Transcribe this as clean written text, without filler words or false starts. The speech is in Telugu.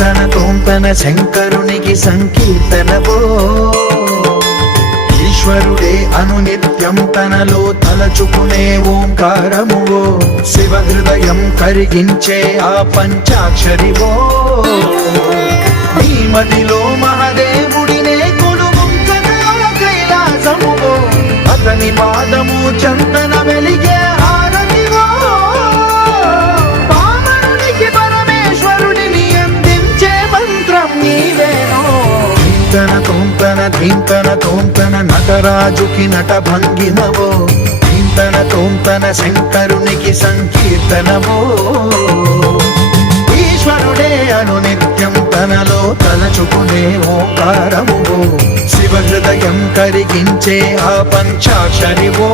తన శంకరునికి సంకీర్తనవో ఈశ్వరుడే అనునిత్యం తనలో తలచుకునే ఓంకారమువో శివ హృదయం కరిగించే ఆ పంచాక్షరివో నీ మదిలో మహాదేవుడినే కొలువుంచగా కైలాసమువో అతని పాదము చందన వెలిగే హారతివో పామరునికి పరమేశ్వరుడిని అందించే మంత్రం నీవేనో ధీంతన నటరాజుకి నట భంగినవో ధీంతన శంకరునికి సంకీర్తనవో ఈశ్వరుడే అనునిత్యం తనలో తలచుకునే ఓంకారమువో శివ హృదయం కరిగించే ఆ పంచాక్షరివో